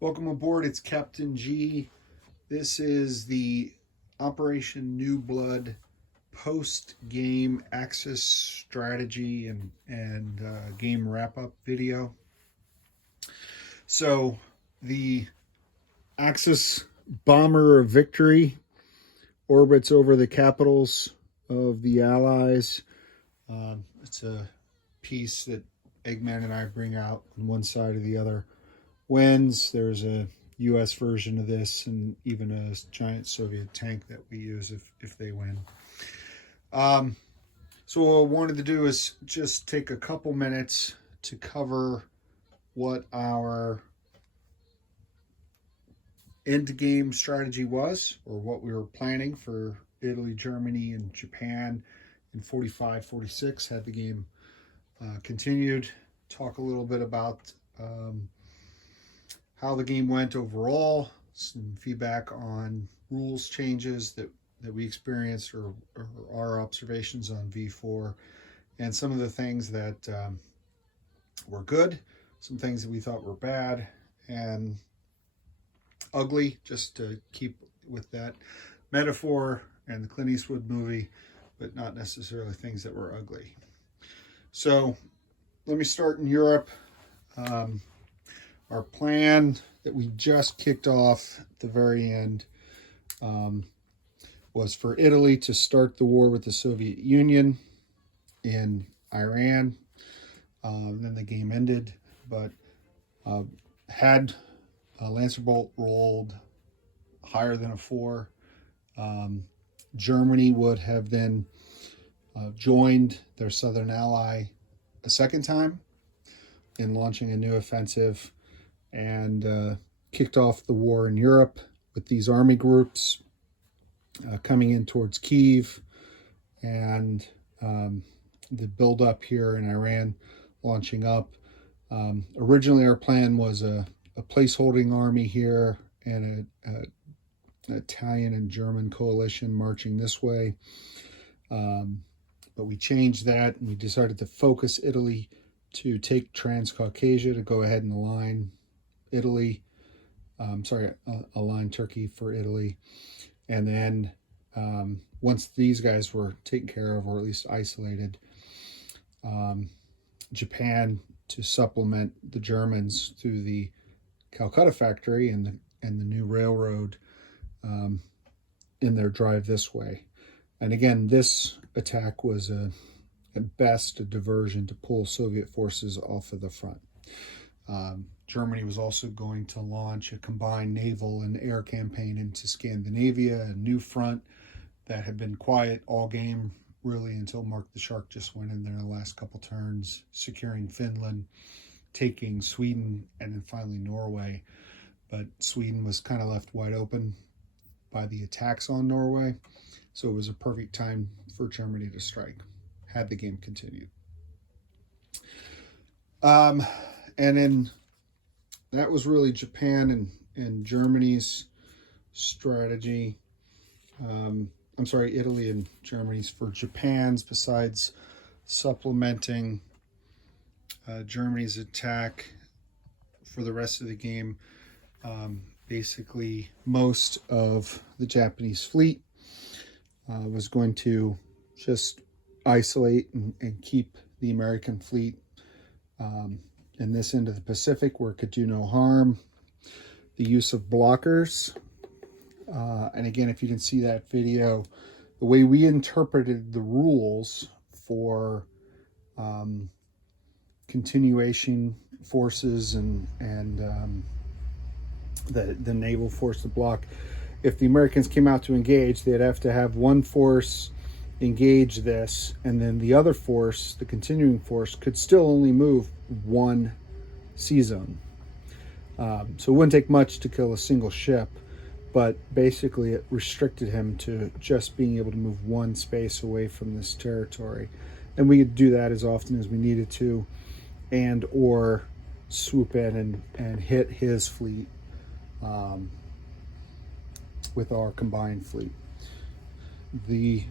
Welcome aboard. It's Captain G. This is the Operation Newblood post-game Axis strategy and game wrap-up video. So the Axis bomber of victory orbits over the capitals of the Allies. It's a piece that Eggman and I bring out on one side or the other wins. There's a U.S. version of this and even a giant Soviet tank that we use if they win. So what I wanted to do is just take a couple minutes to cover what our end game strategy was, or what we were planning for Italy, Germany, and Japan in 45, 46, had the game continued. Talk a little bit about how the game went overall, some feedback on rules changes that we experienced, or our observations on V4, and some of the things that were good, some things that we thought were bad and ugly, just to keep with that metaphor and the Clint Eastwood movie, but not necessarily things that were ugly. So let me start in Europe. Our plan that we just kicked off at the very end was for Italy to start the war with the Soviet Union in Iran. Then the game ended, but had a Lancer Bolt rolled higher than a 4, Germany would have then joined their southern ally a second time in launching a new offensive, and kicked off the war in Europe with these army groups coming in towards Kyiv, and the buildup here in Iran launching up. Originally, our plan was a placeholding army here and an Italian and German coalition marching this way. But we changed that, and we decided to focus Italy to take Transcaucasia, to go ahead and align Italy. Align Turkey for Italy. And then once these guys were taken care of, or at least isolated, Japan to supplement the Germans through the Calcutta factory and the new railroad in their drive this way. And again, this attack was at best a diversion to pull Soviet forces off of the front. Germany was also going to launch a combined naval and air campaign into Scandinavia, a new front that had been quiet all game, really, until Mark the Shark just went in there in the last couple turns, securing Finland, taking Sweden, and then finally Norway. But Sweden was kind of left wide open by the attacks on Norway, so it was a perfect time for Germany to strike, had the game continued. And then that was really Japan and Germany's strategy. Italy and Germany's. For Japan's, besides supplementing Germany's attack for the rest of the game, basically most of the Japanese fleet was going to just isolate and keep the American fleet in this end of the Pacific, where it could do no harm. The use of blockers. And again, if you didn't see that video, the way we interpreted the rules for continuation forces and the naval force to block, if the Americans came out to engage, they'd have to have one force engage this, and then the other force, the continuing force, could still only move one sea zone. So it wouldn't take much to kill a single ship, but basically it restricted him to just being able to move one space away from this territory. And we could do that as often as we needed to, and or swoop in and hit his fleet with our combined fleet. The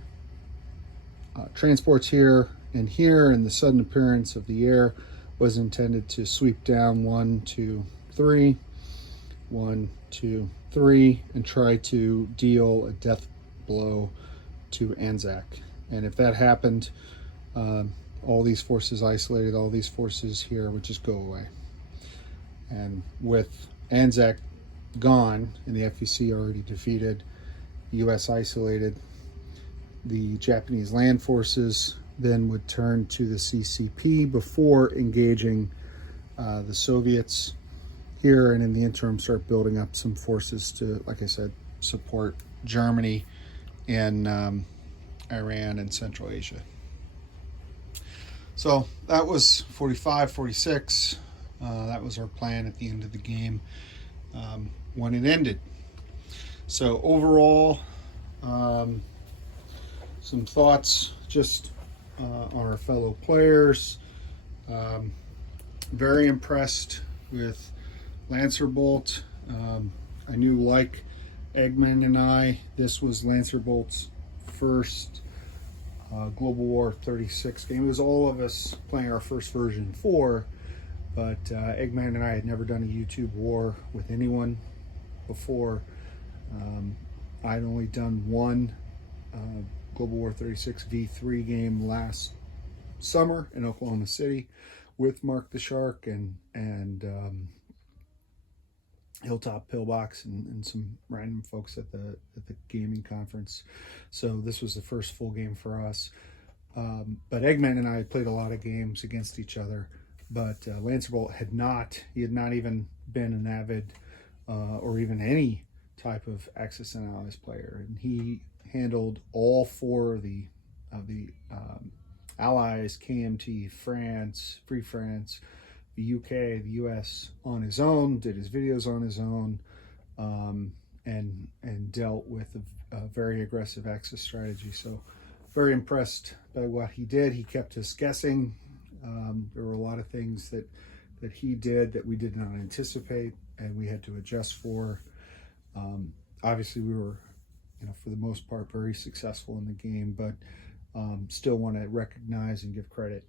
transports here and the sudden appearance of the air was intended to sweep down 1, 2, 3, 1, 2, 3, and try to deal a death blow to Anzac. And if that happened, all these forces isolated, all these forces here would just go away. And with Anzac gone and the FEC already defeated, U.S. isolated, the Japanese land forces then would turn to the CCP before engaging the Soviets here, and in the interim start building up some forces to, like I said, support Germany in Iran and Central Asia. So that was 45, 46. That was our plan at the end of the game when it ended. So overall, some thoughts just on our fellow players. Very impressed with Lancer Bolt. I knew, like Eggman and I, this was Lancer Bolt's first Global War 36 game. It was all of us playing our first version 4, but Eggman and I had never done a YouTube war with anyone before. I'd only done one Global War 36 V3 game last summer in Oklahoma City with Mark the Shark and Hilltop Pillbox and some random folks at the gaming conference. So this was the first full game for us. But Eggman and I played a lot of games against each other, but Lancer Bolt had not even been an avid or even any type of Axis and Allies player, and he handled all 4 of the Allies, KMT, France, Free France, the UK, the US on his own, did his videos on his own, and dealt with a very aggressive Axis strategy. So very impressed by what he did. He kept us guessing. There were a lot of things that he did that we did not anticipate and we had to adjust for. Obviously we were, for the most part, very successful in the game, but still want to recognize and give credit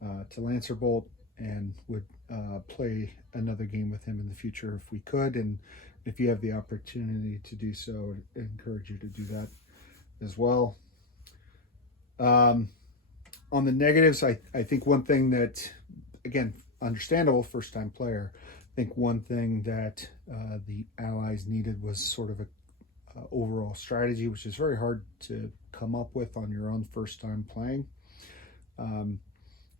to Lancer Bolt, and would play another game with him in the future if we could. And if you have the opportunity to do so, I encourage you to do that as well. On the negatives, I think one thing that, again, understandable, first-time player, I think one thing that the Allies needed was sort of a overall strategy, which is very hard to come up with on your own first time playing.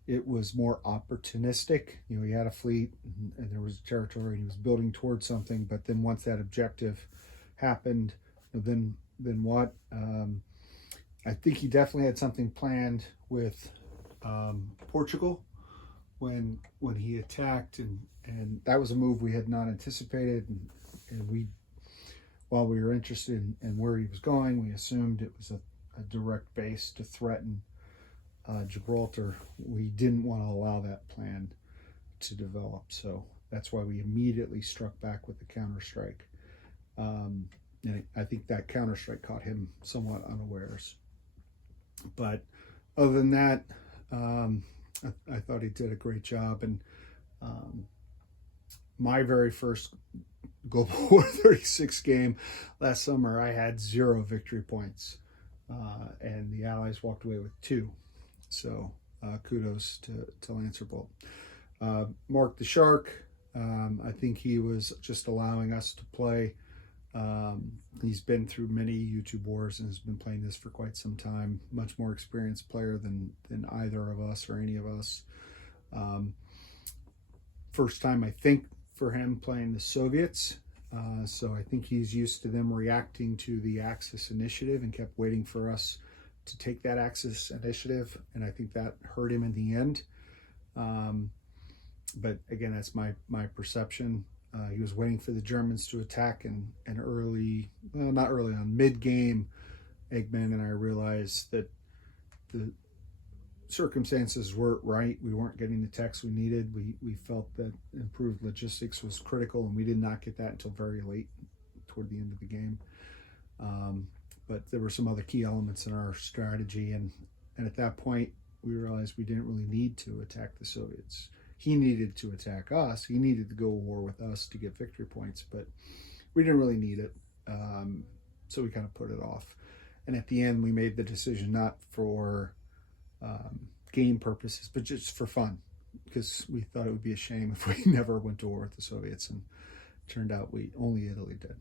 It was more opportunistic. He had a fleet and there was territory and he was building towards something, but then once that objective happened, then what? I think he definitely had something planned with Portugal when he attacked, and that was a move we had not anticipated, and we, while we were interested in where he was going, we assumed it was a direct base to threaten Gibraltar. We didn't want to allow that plan to develop, so that's why we immediately struck back with the counterstrike. And I think that counterstrike caught him somewhat unawares. But other than that, I thought he did a great job. And my very first Global War 36 game last summer, I had 0 victory points, and the Allies walked away with 2. So kudos to Lancer Bolt. Mark the Shark, I think he was just allowing us to play. He's been through many YouTube wars and has been playing this for quite some time. Much more experienced player than either of us or any of us. First time, I think, for him playing the Soviets. So I think he's used to them reacting to the Axis initiative and kept waiting for us to take that Axis initiative. And I think that hurt him in the end. But again, that's my perception. He was waiting for the Germans to attack, and early, well, not early on, mid-game, Eggman and I realized that the circumstances weren't right. We weren't getting the techs we needed. We felt that improved logistics was critical, and we did not get that until very late toward the end of the game. But there were some other key elements in our strategy, and at that point, we realized we didn't really need to attack the Soviets. he needed to attack us. He needed to go to war with us to get victory points, but we didn't really need it. So we kind of put it off. And at the end, we made the decision not for game purposes, but just for fun, because we thought it would be a shame if we never went to war with the Soviets, and turned out only Italy did.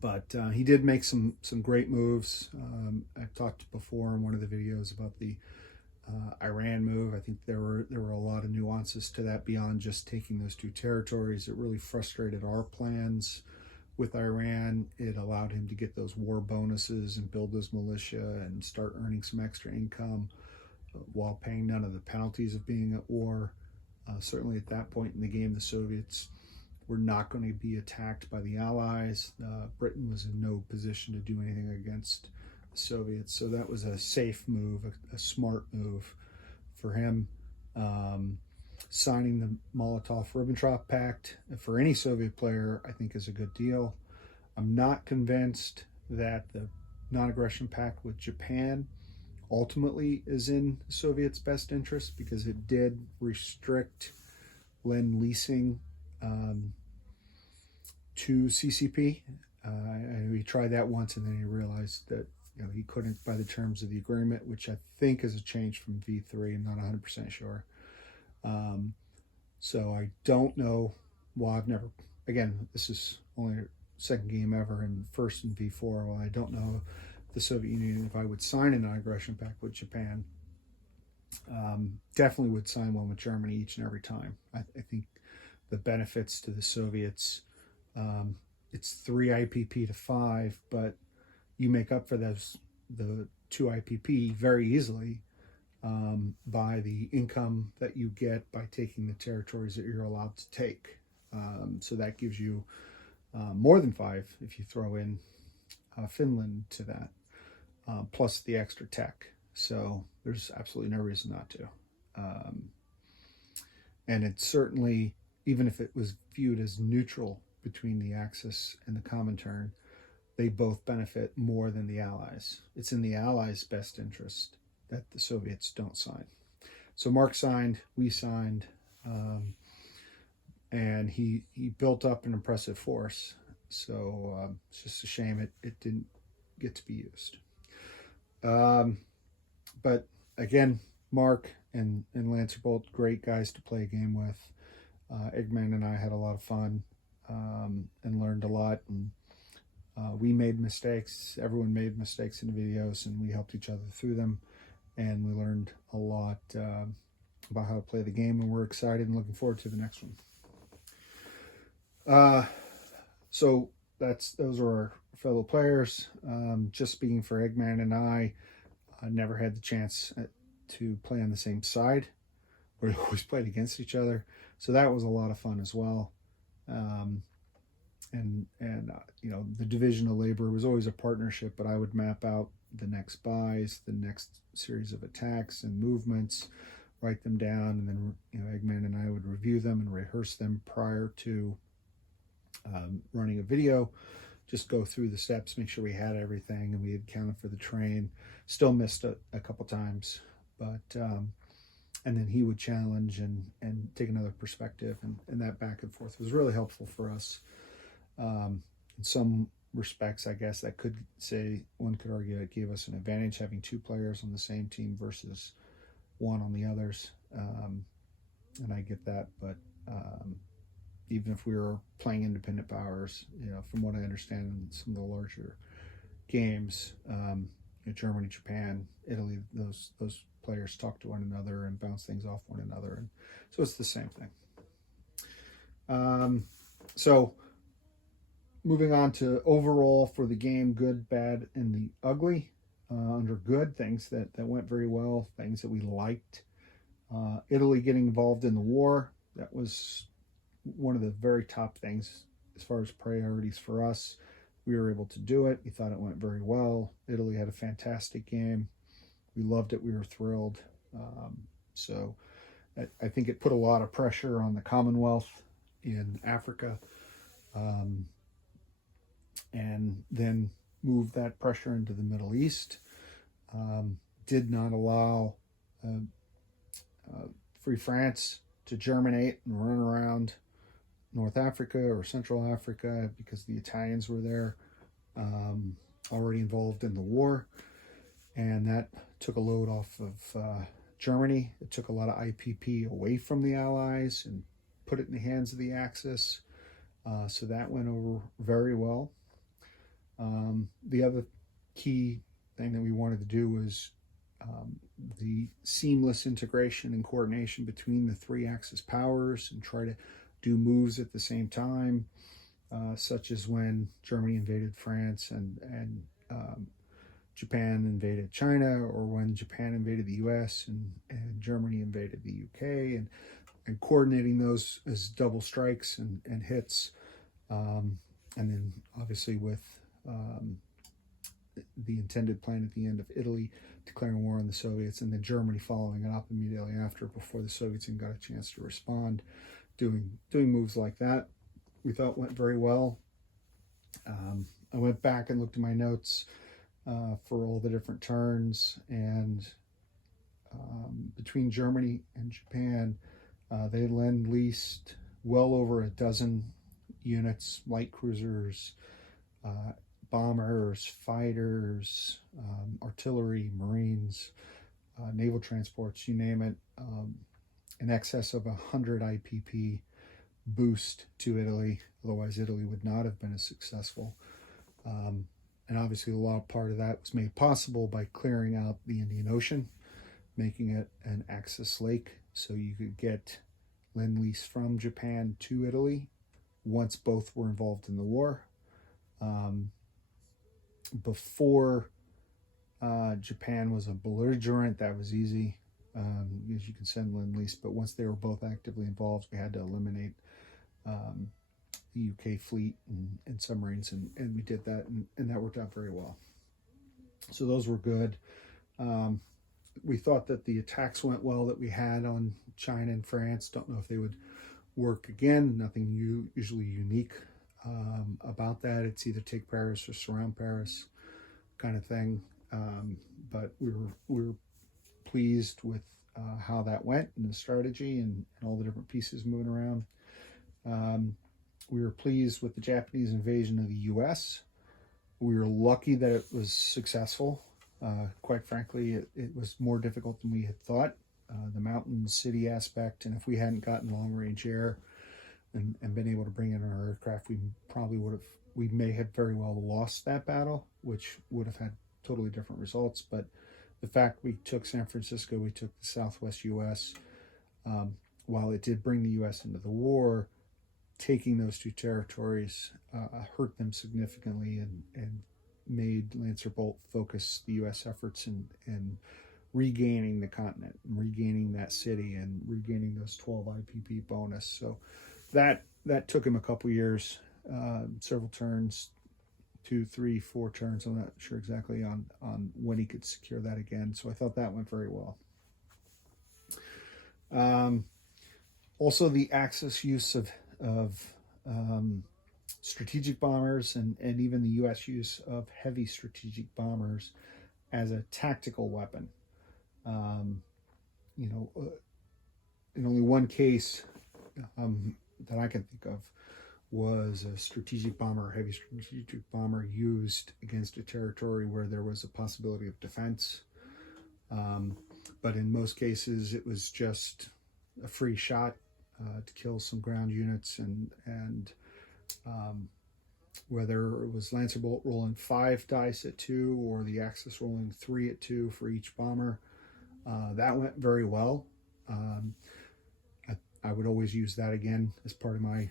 But he did make some great moves. I've talked before in one of the videos about the Iran move. I think there were a lot of nuances to that beyond just taking those two territories. It really frustrated our plans with Iran. It allowed him to get those war bonuses and build those militia and start earning some extra income while paying none of the penalties of being at war. Certainly at that point in the game, the Soviets were not going to be attacked by the Allies. Britain was in no position to do anything against the Soviets, so that was a safe move, a smart move for him. Signing the Molotov-Ribbentrop Pact for any Soviet player, I think, is a good deal. I'm not convinced that the non-aggression pact with Japan ultimately is in the Soviets' best interest, because it did restrict lend-leasing to CCP. He tried that once, and then he realized that he couldn't by the terms of the agreement, which I think is a change from V3. I'm not 100% sure. So I don't know. Well, I've never, again, this is only a second game ever, and first in V4. Well, I don't know the Soviet Union, if I would sign a non-aggression pact with Japan. Definitely would sign one with Germany each and every time. I think the benefits to the Soviets, it's 3 IPP to 5, but you make up for the 2 IPP very easily by the income that you get by taking the territories that you're allowed to take. So that gives you more than 5 if you throw in Finland to that, plus the extra tech. So there's absolutely no reason not to. And it's certainly, even if it was viewed as neutral between the Axis and the Comintern, they both benefit more than the Allies. It's in the Allies' best interest that the Soviets don't sign. So Mark signed, we signed, and he built up an impressive force. So it's just a shame it didn't get to be used. But again, Mark and Lance are both great guys to play a game with. Eggman and I had a lot of fun and learned a lot. And we made mistakes. Everyone made mistakes in the videos, and we helped each other through them. And we learned a lot about how to play the game, and we're excited and looking forward to the next one. So those are our fellow players. Just speaking for Eggman and I never had the chance to play on the same side. We always played against each other, so that was a lot of fun as well. And the division of labor was always a partnership, but I would map out the next buys, the next series of attacks and movements, write them down, and then Eggman and I would review them and rehearse them prior to running a video. Just go through the steps, make sure we had everything, and we had counted for the train. Still missed a couple times, but and then he would challenge and take another perspective, and that back and forth was really helpful for us. In some respects, I guess one could argue it gave us an advantage having 2 players on the same team versus 1 on the others, and I get that. But even if we were playing independent powers, from what I understand in some of the larger games, Germany, Japan, Italy, those players talk to one another and bounce things off one another, and so it's the same thing. So moving on to overall for the game, good, bad, and the ugly. Under good, things that went very well, things that we liked. Italy getting involved in the war, that was one of the very top things as far as priorities for us. We were able to do it. We thought it went very well. Italy had a fantastic game. We loved it. We were thrilled. So I think it put a lot of pressure on the Commonwealth in Africa, and then moved that pressure into the Middle East. Did not allow Free France to germinate and run around North Africa or Central Africa because the Italians were there, already involved in the war, and that took a load off of Germany. It took a lot of IPP away from the Allies and put it in the hands of the Axis. So that went over very well. The other key thing that we wanted to do was the seamless integration and coordination between the three Axis powers and try to do moves at the same time, such as when Germany invaded France and Japan invaded China, or when Japan invaded the US and Germany invaded the UK, and coordinating those as double strikes and hits. And then obviously with the intended plan at the end of Italy declaring war on the Soviets, and then Germany following it up immediately after, before the Soviets even got a chance to respond, doing moves like that, we thought went very well. I went back and looked at my notes for all the different turns, and between Germany and Japan, they lend-leased well over a dozen units, light cruisers, bombers, fighters, artillery, marines, naval transports, you name it, in excess of 100 IPP boost to Italy. Otherwise, Italy would not have been as successful. And obviously, a lot part of that was made possible by clearing out the Indian Ocean, making it an Axis lake, so you could get lend-lease from Japan to Italy once both were involved in the war. Before Japan was a belligerent, that was easy, because you can send lend-lease, but once they were both actively involved, we had to eliminate the UK fleet and submarines, and we did that, and that worked out very well. So those were good. We thought that the attacks went well that we had on China and France. Don't know if they would work again. Nothing usually unique about that. It's either take Paris or surround Paris kind of thing. But we were pleased with how that went and the strategy and all the different pieces moving around. We were pleased with the Japanese invasion of the US. We were lucky that it was successful. Quite frankly, it was more difficult than we had thought. The mountain city aspect, and if we hadn't gotten long-range air and been able to bring in our aircraft, we may have very well lost that battle, which would have had totally different results. But the fact we took San Francisco, we took the Southwest U.S., while it did bring the U.S. into the war, taking those two territories hurt them significantly and made Lancer Bolt focus the U.S. efforts in regaining the continent, and regaining that city, and regaining those 12 IPP bonus. So that took him a couple years, several turns, 2, 3, 4 turns. I'm not sure exactly on when he could secure that again. So I thought that went very well. Also, the Axis use of strategic bombers and even the U.S. use of heavy strategic bombers as a tactical weapon. In only one case that I can think of was a strategic bomber, a heavy strategic bomber used against a territory where there was a possibility of defense. But in most cases, it was just a free shot to kill some ground units, and whether it was Lancer Bolt rolling 5 dice at 2 or the Axis rolling 3 at 2 for each bomber, that went very well. I would always use that again as part of my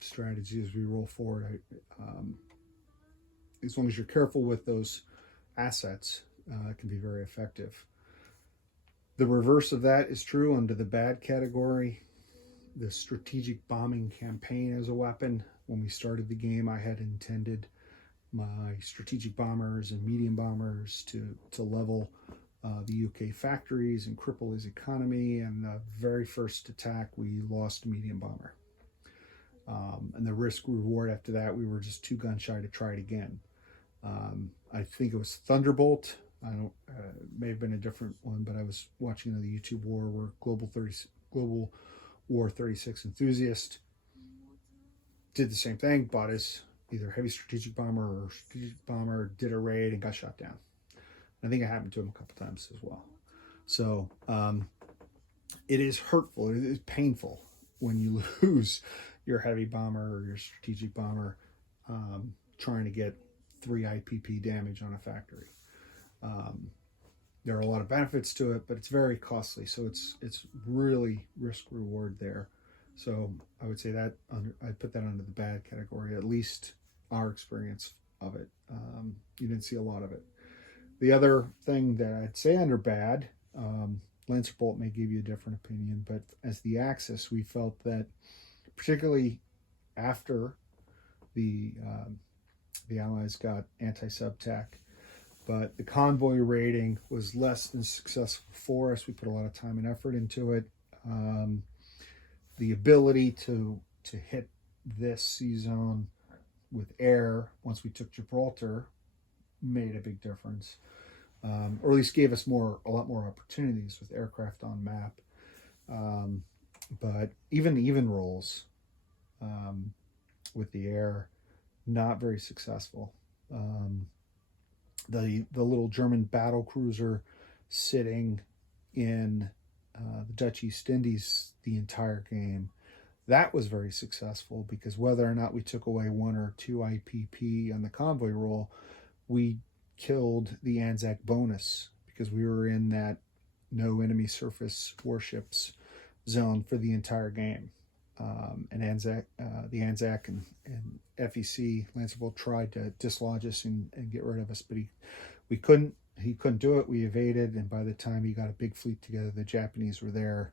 strategy as we roll forward. As long as you're careful with those assets, it can be very effective. The reverse of that is true under the bad category. The strategic bombing campaign as a weapon. When we started the game, I had intended my strategic bombers and medium bombers to level the UK factories and cripple his economy. And the very first attack, we lost a medium bomber. And the risk reward after that, we were just too gun shy to try it again. I think it was Thunderbolt. It may have been a different one, but I was watching the YouTube war where Global War 36 enthusiast. Did the same thing, bought his either heavy strategic bomber or strategic bomber, did a raid and got shot down. I think it happened to him a couple times as well. So it is hurtful, it is painful when you lose your heavy bomber or your strategic bomber trying to get 3 IPP damage on a factory. There are a lot of benefits to it, but it's very costly. So it's really risk reward there. So I would say that I'd put that under the bad category, at least our experience of it. You didn't see a lot of it. The other thing that I'd say under bad, Lancer Bolt may give you a different opinion, but as the Axis, we felt that particularly after the Allies got anti-sub tech, but the convoy raiding was less than successful for us. We put a lot of time and effort into it. The ability to hit this sea zone with air once we took Gibraltar made a big difference, or at least gave us a lot more opportunities with aircraft on map. But even rolls with the air, not very successful. The little German battle cruiser sitting in the Dutch East Indies the entire game, that was very successful, because whether or not we took away 1 or 2 IPP on the convoy roll, we killed the Anzac bonus because we were in that no enemy surface warships zone for the entire game. And Anzac, the Anzac and FEC, Lancer Bolt, tried to dislodge us and get rid of us, but he couldn't do it. We evaded, and by the time he got a big fleet together, the Japanese were there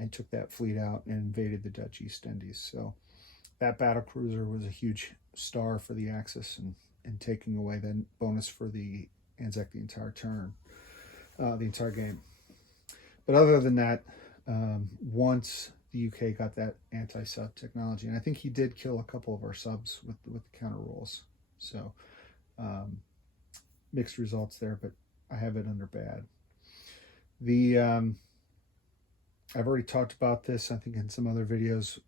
and took that fleet out and invaded the Dutch East Indies. So that battle cruiser was a huge star for the Axis and taking away the bonus for the Anzac the entire turn, the entire game. But other than that, once the UK got that anti-sub technology, and I think he did kill a couple of our subs with the counter rolls. So mixed results there, but I have it under bad. I've already talked about this, I think, in some other videos.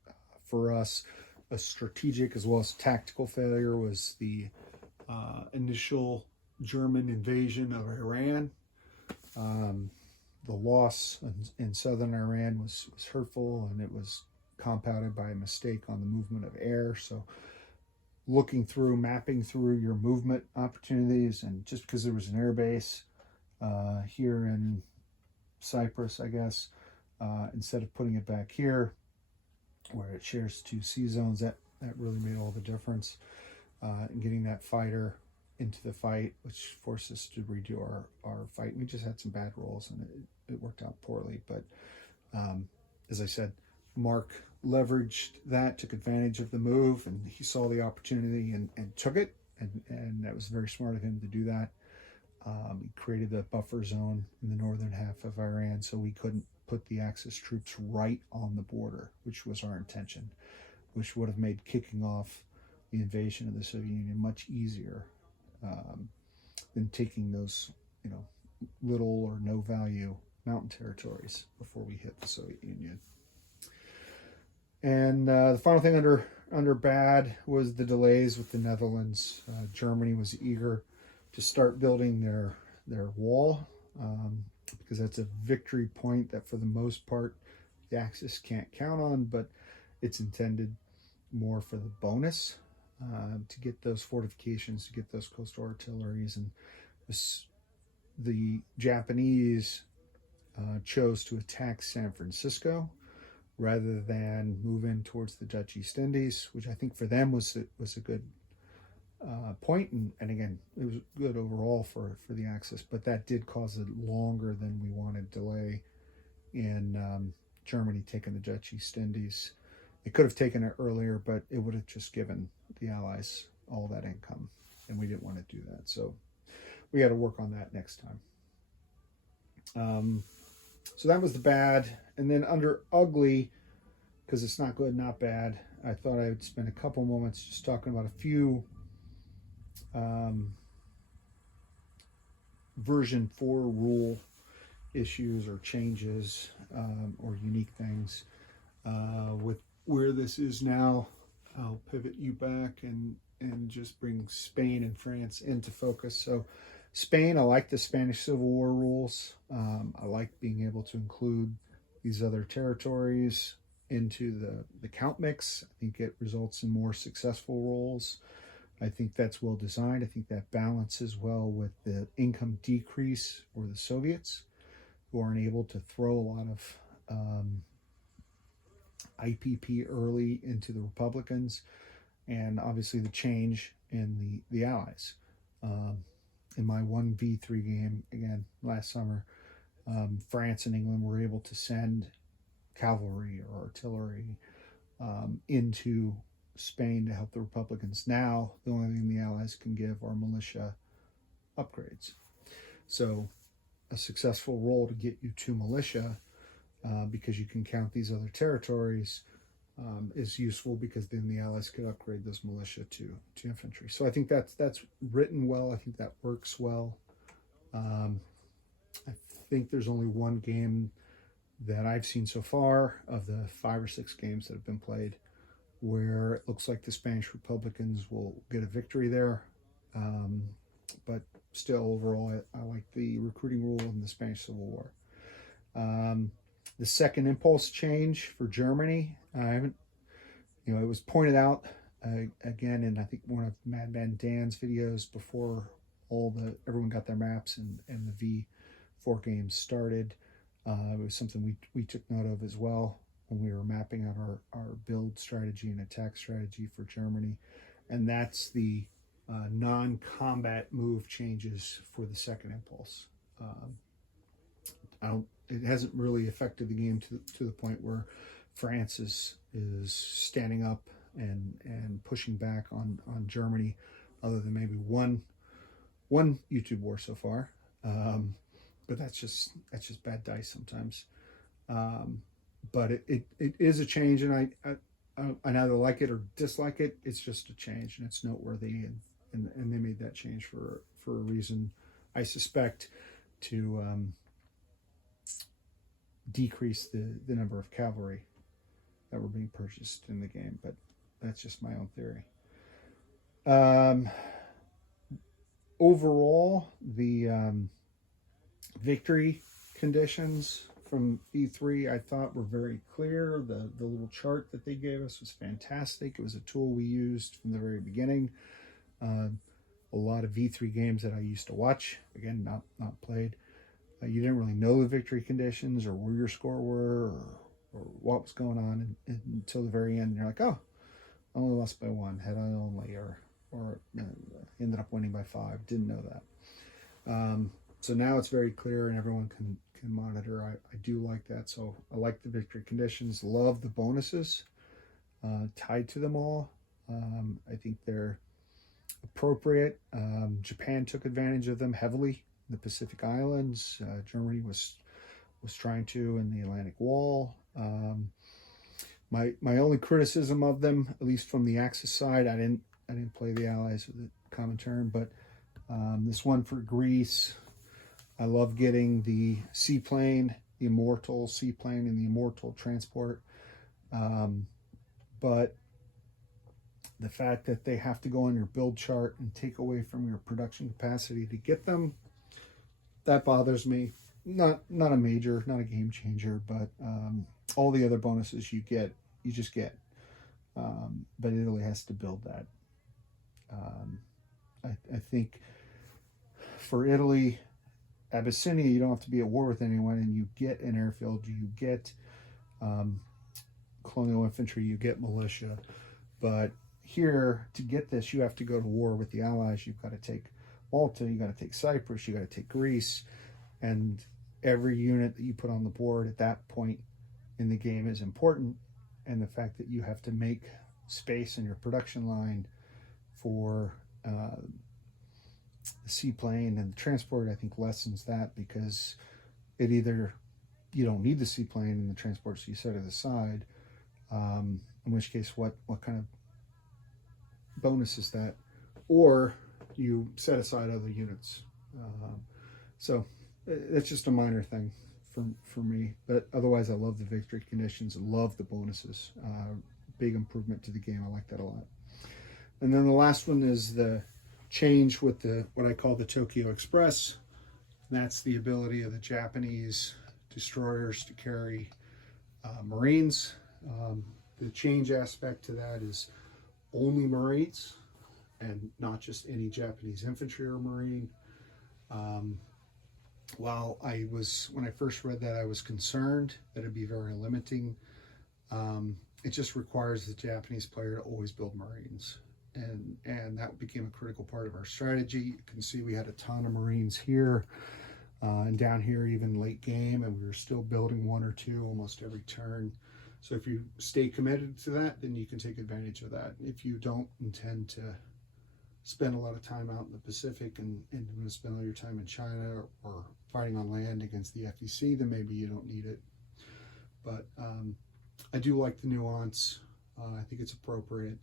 For us, a strategic as well as tactical failure was the initial German invasion of Iran. The loss in southern Iran was hurtful, and it was compounded by a mistake on the movement of air. So mapping through your movement opportunities, and just because there was an air base here in Cyprus, I guess, instead of putting it back here where it shares 2 sea zones, that really made all the difference in getting that fighter into the fight, which forced us to redo our fight. We just had some bad rolls, and it worked out poorly. But as I said, Mark leveraged that, took advantage of the move, and he saw the opportunity and took it, and that was very smart of him to do that. He created the buffer zone in the northern half of Iran, so we couldn't put the Axis troops right on the border, which was our intention, which would have made kicking off the invasion of the Soviet Union much easier than taking those, little or no value mountain territories before we hit the Soviet Union. And the final thing under bad was the delays with the Netherlands. Germany was eager to start building their wall, because that's a victory point that for the most part the Axis can't count on, but it's intended more for the bonus, to get those fortifications, to get those coastal artilleries. And the Japanese chose to attack San Francisco rather than move in towards the Dutch East Indies, which I think for them was a good point, and again, it was good overall for the Axis, but that did cause a longer than we wanted delay in Germany taking the Dutch East Indies. It could have taken it earlier, but it would have just given the Allies all that income, and we didn't want to do that. So we got to work on that next time. So that was the bad. And then under ugly, because it's not good, not bad, I thought I would spend a couple moments just talking about a few version 4 rule issues or changes, or unique things. With where this is now, I'll pivot you back and just bring Spain and France into focus. So Spain, I like the Spanish Civil War rules. I like being able to include these other territories into the count mix. I think it results in more successful rolls. I think that's well designed. I think that balances well with the income decrease for the Soviets, who aren't able to throw a lot of IPP early into the Republicans, and obviously the change in the Allies. In my 1v3 game, again, last summer, France and England were able to send cavalry or artillery into Spain to help the Republicans. Now, the only thing the Allies can give are militia upgrades. So, a successful roll to get you to militia, because you can count these other territories, is useful, because then the Allies could upgrade those militia to infantry. So I think that's written well. I think that works well. I think there's only one game that I've seen so far of the 5 or 6 games that have been played where it looks like the Spanish Republicans will get a victory there. But still, overall, I like the recruiting rule in the Spanish Civil War. The second impulse change for Germany, I haven't, it was pointed out again in, I think, one of Madman Dan's videos before everyone got their maps and the V4 games started. It was something we took note of as well when we were mapping out our build strategy and attack strategy for Germany. And that's the non-combat move changes for the second impulse. It hasn't really affected the game to the point where France is standing up and pushing back on Germany, other than maybe one YouTube war so far. But that's just bad dice sometimes. But it is a change, and I either like it or dislike it. It's just a change, and it's noteworthy, and they made that change for a reason, I suspect, to decrease the number of cavalry that were being purchased in the game. But that's just my own theory. Overall, the victory conditions from E3 I thought were very clear. The little chart that they gave us was fantastic. It was a tool we used from the very beginning. A lot of V3 games that I used to watch, again, not played, you didn't really know the victory conditions or where your score were or what was going on until the very end. And you're like, oh, I only lost by 1, had I only, or ended up winning by 5. Didn't know that. So now it's very clear and everyone can monitor. I do like that. So I like the victory conditions. Love the bonuses tied to them all. I think they're appropriate. Japan took advantage of them heavily in the Pacific Islands. Germany was trying to in the Atlantic Wall. My only criticism of them, at least from the Axis side, I didn't play the Allies with the common term, but this one for Greece, I love getting the seaplane, the Immortal seaplane and the Immortal transport. But the fact that they have to go on your build chart and take away from your production capacity to get them, that bothers me. Not a major, not a game changer, but all the other bonuses you just get. But Italy has to build that. I think for Italy, Abyssinia, you don't have to be at war with anyone, and you get an airfield, you get colonial infantry, you get militia. But here, to get this, you have to go to war with the Allies. You've got to take Malta, you got to take Cyprus, you got to take Greece, and every unit that you put on the board at that point in the game is important. And the fact that you have to make space in your production line for the seaplane and the transport, I think lessens that, because it either you don't need the seaplane and the transport, so you set it aside, in which case what kind of bonus is that, or you set aside other units. So it's just a minor thing for me. But otherwise, I love the victory conditions. I love the bonuses. Big improvement to the game. I like that a lot. And then the last one is the change with the what I call the Tokyo Express. That's the ability of the Japanese destroyers to carry Marines. The change aspect to that is only Marines and not just any Japanese infantry or Marine. While when I first read that, I was concerned that it'd be very limiting. It just requires the Japanese player to always build Marines. And that became a critical part of our strategy. You can see we had a ton of Marines here and down here even late game, and we were still building one or two almost every turn. So if you stay committed to that, then you can take advantage of that. If you don't intend to spend a lot of time out in the Pacific and going to spend all your time in China or fighting on land against the FEC, then maybe you don't need it. But I do like the nuance. I think it's appropriate.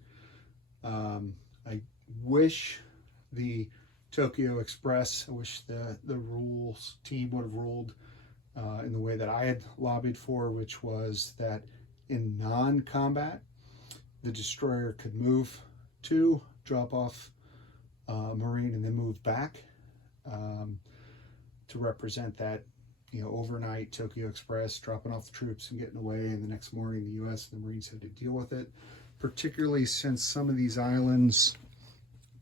I wish the Tokyo Express, I wish the rules team would have ruled in the way that I had lobbied for, which was that in non-combat, the destroyer could move to, drop off Marine, and then move back to represent that, overnight Tokyo Express dropping off the troops and getting away, and the next morning the U.S. and the Marines had to deal with it. Particularly since some of these islands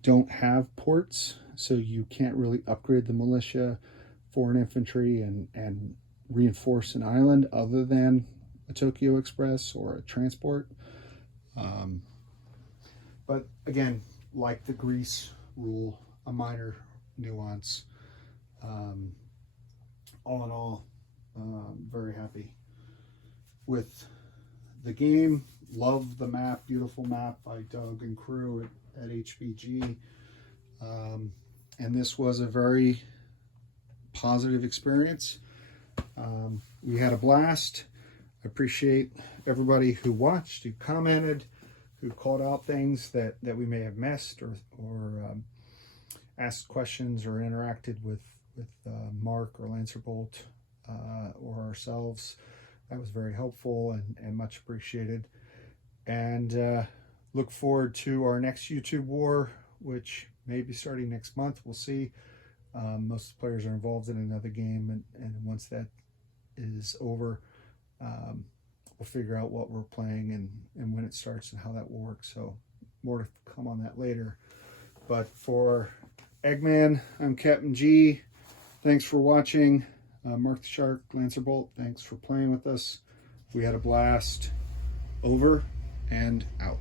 don't have ports, so you can't really upgrade the militia, foreign infantry, and reinforce an island other than a Tokyo Express or a transport. But again, like the Greece rule, a minor nuance. All in all, very happy with the game. Love the map, beautiful map by Doug and crew at HBG. And this was a very positive experience. We had a blast. I appreciate everybody who watched, who commented, who called out things that we may have missed or asked questions or interacted with Mark or Lancerbolt or ourselves. That was very helpful and much appreciated. And look forward to our next YouTube war, which may be starting next month. We'll see. Most of the players are involved in another game, and once that is over, we'll figure out what we're playing and when it starts and how that will work. So more to come on that later. But for Eggman, I'm Captain G. Thanks for watching. Mark the Shark, Lancerbolt, thanks for playing with us. We had a blast. Over and out.